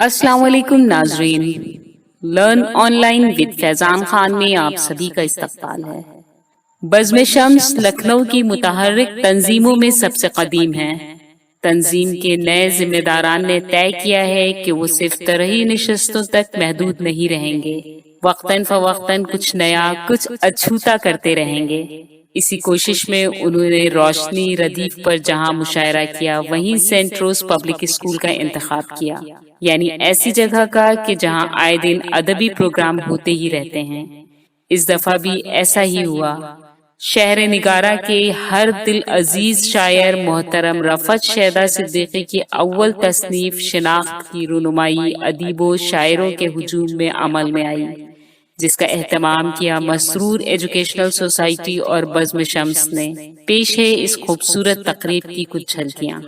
السلام علیکم ناظرین، لرن آن لائن ود فیضان خان میں آپ سبھی کا استقبال ہے۔ بزم شمس لکھنؤ کی متحرک تنظیموں میں سب سے قدیم ہے۔ تنظیم کے نئے ذمہ داران نے طے کیا ہے کہ وہ صرف طرحی نشستوں تک محدود نہیں رہیں گے، وقتاً فوقتاً کچھ نیا، کچھ اچھوتا کرتے رہیں گے۔ اسی کوشش میں انہوں نے روشنی ردیف پر جہاں مشاعرہ کیا، وہیں سینٹ روز پبلک اسکول کا انتخاب کیا، یعنی ایسی جگہ کا کہ جہاں آئے دن ادبی پروگرام ہوتے ہی رہتے ہیں۔ اس دفعہ بھی ایسا ہی ہوا۔ شہر نگارہ کے ہر دل عزیز شاعر محترم رفعت شیدا صدیقی کی اول تصنیف شناخت کی رونمائی ادیب و شاعروں کے ہجوم میں عمل میں آئی، جس کا اہتمام کیا مسرور ایجوکیشنل سوسائٹی اور بزم شمس نے۔ پیش ہے اس خوبصورت تقریب کی کچھ جھلکیاں۔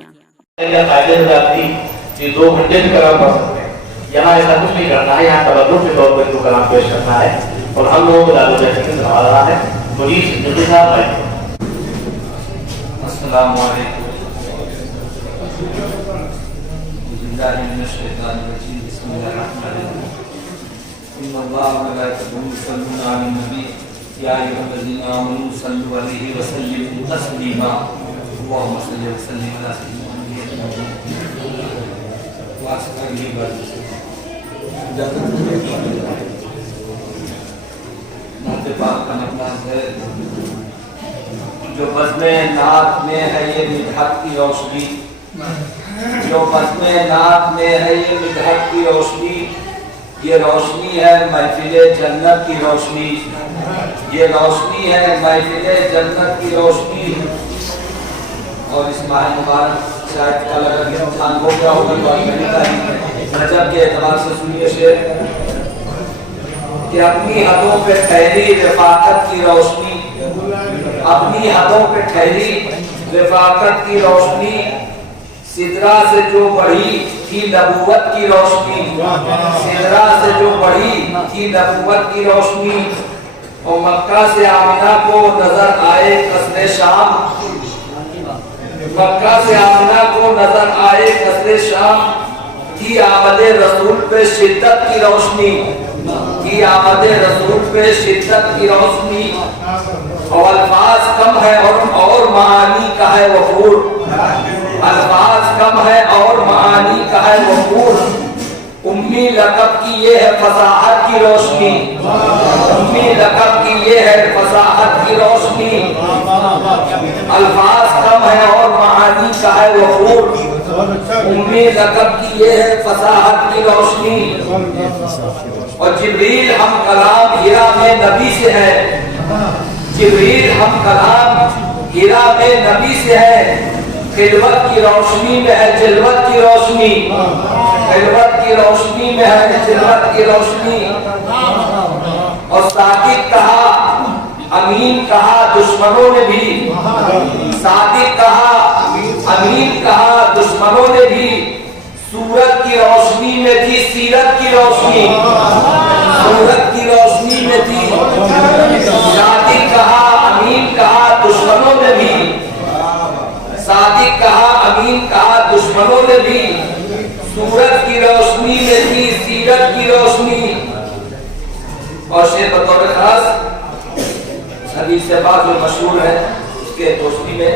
یہ 2 گھنٹے بھی کلام پڑھ سکتے ہیں، یہاں ایسا کچھ نہیں کرنا ہے، یہاں تبرک کے طور پر کلام پیش کرنا ہے اور ہم لوگوں کو داد سے سنبھال رہا ہے مجید صدیقی صاحب آئے۔ السلام علیکم۔ باللہ من الشیطان الرجیم، بسم اللہ الرحمن الرحیم۔ ان اللہ و ملائکتہ یصلون علی النبی یا ایھا الذین آمنوا صلوا علیہ وسلموا تسلیما۔ اللہم صل وسلم علی سیدنا محمد۔ نعت پاک کا نماز ہے جو بزم نعت میں ہے یہ مدحت کی روشنی، جو بزم نعت میں ہے یہ مدحت کی روشنی، یہ روشنی ہے محفل جنت کی روشنی، یہ روشنی ہے محفل جنت کی روشنی۔ اور اس ماہ مبارک شاید کل اگر امتحان ہو گیا ہوگا تو رجب کے اعتبار سے سنیے شعر کہ اپنی حدوں پہ ٹھہری رفاقت کی روشنی، اپنی حدوں پہ ٹھہری رفاقت کی روشنی، سدرا سے جو بڑھی تھی نبوت کی روشنی، سدرا سے جو بڑھی تھی نبوت کی روشنی۔ اور مکہ سے آمنہ کو نظر آئے قصر شام، مکہ سے آمنہ کو نظر آئے قصر شام، کی آمد رسول پہ شدت کی روشنی، کی آمد رسول پہ شدت کی روشنی۔ اور الفاظ کم ہے اور معانی کا ہے وفور، الفاظ کم ہے اور معانی کا ہے وفور۔ امی لقب کی یہ ہے فصاحت کی روشنی، امی لقب کی یہ ہے فصاحت کی روشنی۔ الفاظ کم ہے اور معانی کا ہے وفور، امی لقب کی یہ ہے فصاحت کی روشنی۔ اور جبریل ہم کلام ہیرا میں نبی سے ہے، جبریل ہم کلام ہیرا میں نبی سے ہے، خلوت کی روشنی میں ہے جلوت کی روشنی، خلوت کی روشنی میں ہے جلوت کی روشنی۔ اور صادق کہا امین کہا دشمنوں نے بھی، صادق کہا امین کہا دشمنوں نے بھی، سورت کی روشنی میں تھی سیرت کی روشنی، سورت کی روشنی میں تھی، صادق کہا امین کہا دشمنوں نے بھی، صادق کہا امین کہا دشمنوں نے بھی، سورت کی روشنی میں تھی سیرت کی روشنی۔ اور شعر بطور خاص حدیث پاک جو مشہور ہے اس کے دوستی میں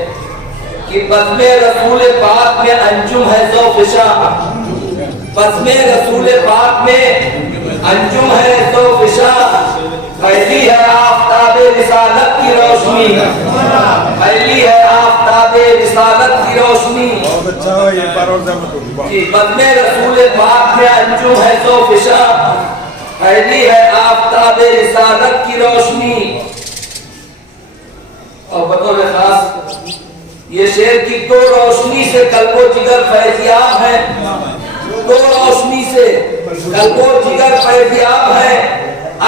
کہ بزم رسول پاک میں انجم ہے ذوفشاں، بزم رسول پاک میں انجم ہے ذوفشاں، پھیلی ہے آفتاب رسالت کی روشنی، پھیلی ہے آفتاب رسالت کی روشنی۔ بزم رسول پاک میں انجم ہے ذوفشاں، پھیلی ہے آفتاب رسالت کی روشنی۔ اور بطور خاص یہ شعر کی 2 روشنی سے قلب و جگر فیضیاب ہے، 2 روشنی سے قلب و جگر فیضیاب ہے۔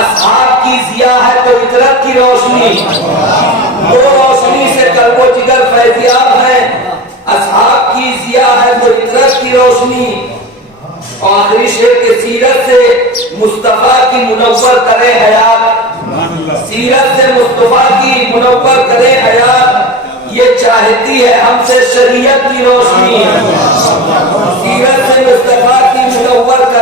اصحاب کی ضیاء ہے تو اطرت کی روشنی، 2 روشنی سے قلب و جگر فیضیاب ہے، اصحاب کی ضیاء ہے تو اطرت کی روشنی۔ اور آخری شعر کے سیرت سے مصطفیٰ کی منور کرے حیات، سیرت سے مصطفیٰ کی منور کرے حیات، یہ چاہتی ہے ہم سے شریعت کی روشنی، سیرت سے مصطفیٰ کی منور کرے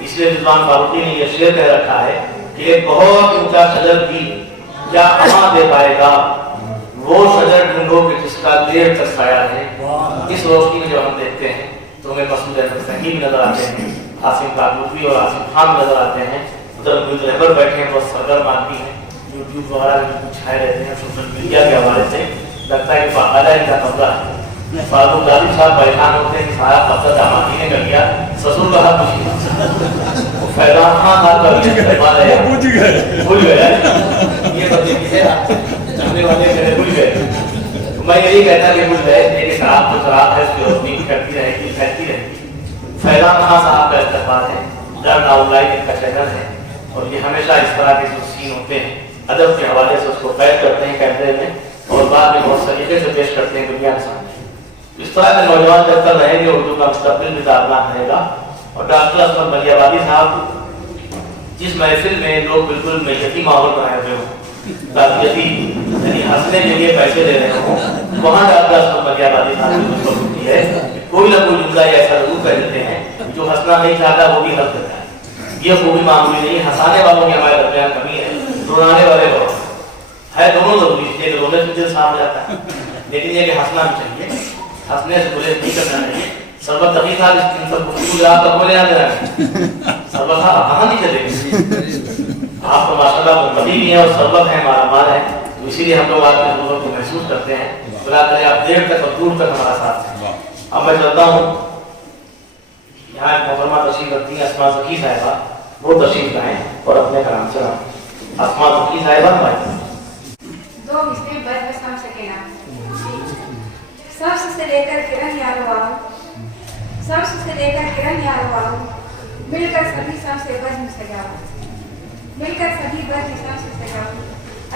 اس لیے رضوان فاروقی نے یہ شعر کہہ رکھا ہے کہ ایک بہت اونچا شجر بھی کیا اما دے پائے گا، وہ شجر ڈھونڈو کہ جس کا دیر تک سایہ ہے۔ اس روشنی میں جو ہم دیکھتے ہیں تو ہمیں مسعود احمد فہمی بھی نظر آتے ہیں، عاصم کاکوفی اور عاصم خان نظر آتے ہیں، ادھر محمود رہبر بیٹھے ہیں، بہت سرگرم آدمی ہیں، یوٹیوب وغیرہ میں چھائے رہتے ہیں، سوشل میڈیا کے حوالے سے لگتا ہے کہ باقاعدہ ان کا قبضہ ہے۔ فاروق غالب صاحب پریشان ہوتے ہیں کہ سارا قبضہ دامادی نے کر لیا، سسر کا حق کچھ فیضان خان صاحب کا بھی بھول گئے، یہ بندے کسے جاننے والے میرے بھول گئے۔ میں یہی کہتا کہ بھول گئے، لیکن شراب تو شراب ہے، اس کی روشنی کرتی رہے گی، پھیلتی رہے گی۔ فیضان خان صاحب کا استقبال ہے، در ناول لائن ان کا چینل ہے، اور یہ ہمیشہ اس طرح کے جو سین ہوتے ہیں ادب کے حوالے سے اس کو قید کرتے ہیں کیمرے میں، اور بعد میں بہت طریقے سے پیش کرتے ہیں دنیا کے سامنے۔ اس طرح کے نوجوان جب تک رہیں گے اردو کا مستقبل بھی داغدار رہے گا۔ اور ڈاکٹر اسمت ملیح آبادی صاحب جس محفل میں لوگ بالکل میتی ماحول بنائے ہوئے ہوں، تعزیتی یعنی ہنسنے کے لیے پیسے دے رہے ہوں، وہاں ڈاکٹر اسمت ملیح آبادی صاحب کی مشکل ہوتی ہے کہ کوئی نہ کوئی جملہ ایسا ضرور کہہ دیتے ہیں جو ہنسنا نہیں چاہتا وہ بھی ہنس دیتا ہے۔ یہ خوبی معمولی نہیں، ہنسانے والوں کی ہمارے درمیان کمی ہے، رلانے والے بہت ہے، دونوں ضروری ہے، رونے سے دل صاف ہو جاتا ہے، لیکن یہ کہ ہنسنا بھی چاہیے، ہنسنے سے گریز نہیں کرنا چاہیے۔ سربت تقی صاحب ان سب گفتگو آپ تک بولے آنے رہے سربت صاحب کہاں نہیں چلے گی؟ آپ تو ماشاءاللہ مقدی بھی ہیں اور سربت ہیں، مالا مال ہے، تو اسی لیے ہم لوگ آپ کی ضرورت کو محسوس کرتے ہیں۔ خدا کرے آپ دیر تک اور دور تک ہمارا ساتھ ہیں۔ اب میں چلتا ہوں، یہاں ایک محترمہ تشریف رکھتی ہیں اسماء ذکی صاحبہ، وہ تشریف لائیں اور اپنے کلام سے رہا۔ اسماء ذکی صاحبہ ہماری دو مسلم بد میں سم سکے نام سب سے لے کر کرن یارو آؤ، سب سے لے کر کرن یارو آؤ، مل کر سبھی سب سے بد میں سجاؤ، مل کر سبھی بد میں سب سے سجاؤ۔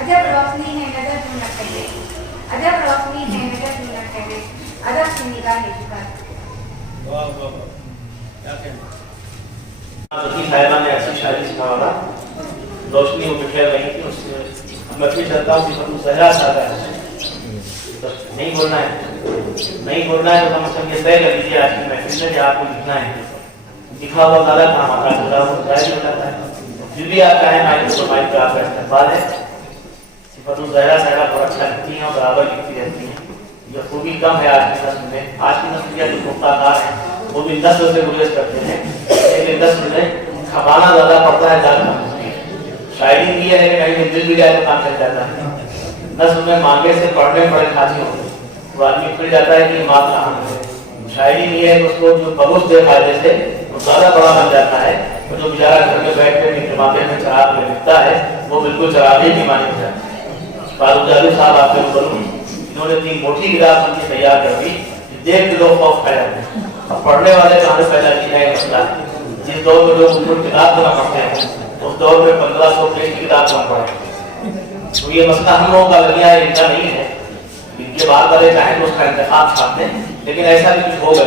عجب روشنی ہے نظر جو نہ کرے، عجب روشنی ہے نظر جو نہ کرے، ادب سے نگاہ جھکا۔ ذکی صاحبہ نے ایسی شاعری سنایا، روشنی وہ بکھیر رہی تھی، اس سے میں پھر چلتا ہوں کہ فتو زہرا صاحب ہے، نہیں بولنا ہے، نہیں بولنا ہے تو کم از کم یہ طے کر لیجیے آج کی محفل میں کہ آپ کو لکھنا ہے، لکھا ہوا زیادہ کام آتا ہے، زیادہ وہ ظاہر ہو جاتا ہے۔ پھر بھی آپ چاہیں مائک تو مائک پہ آپ کا استقبال ہے۔ فتو زہرا صاحبہ بہت اچھا لکھتی ہیں اور برابر لکھتی رہتی ہیں، یہ خوبی کم ہے آج کی نسل میں۔ آج کی نسل کے جو پختہ کار ہیں وہ بھی نسل سے گریز کرتے ہیں، لیکن نسل میں کھپانا زیادہ پڑتا ہے، زیادہ شاعری بھی ہے لیکن کہیں دل بھی جائے تو کام چل جاتا ہے۔ نسل میں مانگے سے پڑھنے پڑے کھاتی ہوتے وہ آدمی پھر جاتا ہے کہ یہ مات کہاں ہے۔ شاعری نہیں ہے اس کو جو بغض دے فائدے سے وہ زیادہ بڑا بن جاتا ہے، اور جو بیچارہ گھر میں بیٹھ کے دماغے میں چراغ میں لکھتا ہے وہ بالکل چراغی کی مانی ہو جاتا ہے۔ فاروق غالب صاحب آپ کے اوپر انہوں نے اتنی موٹی کتاب ان کی تیار کر دی کہ دیکھ کے لوگ خوف کھا جاتے ہیں، اور پڑھنے والے کہاں سے پیدا کی ہے مسئلہ ہے۔ جس دور میں لوگ ان کتاب کو نہ پڑھتے ہیں اس دور میں 1500 پیج کی کتاب کو نہ پڑھیں، تو یہ مسئلہ ہم لوگوں کا لگیا ہے، ان کا نہیں ہے۔ ان کے بعد والے چاہیں تو اس کا انتخاب چھاپتے ہیں، لیکن ایسا بھی کچھ ہوگا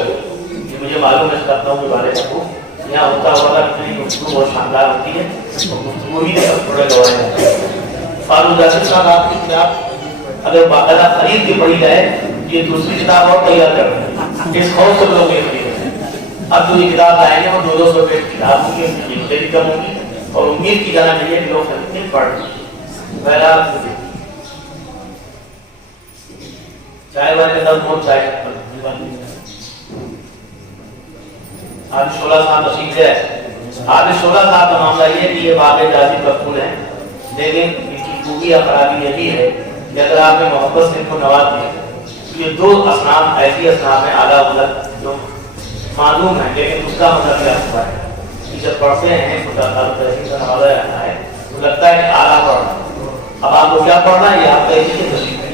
کہ مجھے معلوم ہے لکھنؤ کے بارے میں یہاں ہوتا ہوا کتنی گفتگو بہت شاندار ہوتی ہے، اور گفتگو ہی سب تھوڑے گوائے ہیں۔ فاروق غالب صاحب آپ کی کتاب اگر باقاعدہ خرید کے پڑھی جائے، یہ دوسری کتاب اور تیار کر رہے ہیں، اس خوف سے لوگ یہ خرید رہے ہیں۔ اب جو یہ کتاب لائیں گے وہ 200 پیج کتاب ہوگی، ان کی قیمتیں بھی کم ہوں گی، اور امید کی جانا چاہیے کہ لوگ خریدنے پڑھ لیں۔ بہرحال چائے والے اندر بہت چائے آج 16 صاحب تشریف ہے۔ آج 16 صاحب کا معاملہ یہ ہے کہ یہ باغ جازب کا پھول ہے، لیکن ان کی خوبی یا خرابی یہی ہے کہ اگر آپ نے محبت سے ان کو نواز دیا تو یہ دو اصناف ایسی اصناف ہیں اعلیٰ بلند جو معلوم ہیں، لیکن اس کا مطلب کیا ہوتا ہے کہ جب پڑھتے ہیں خدا تعالیٰ کا نوازا جاتا ہے تو لگتا ہے کہ اعلیٰ پڑھنا۔ اب آپ کو کیا پڑھنا ہے یہ آپ کا اسی کی تشریف ہے۔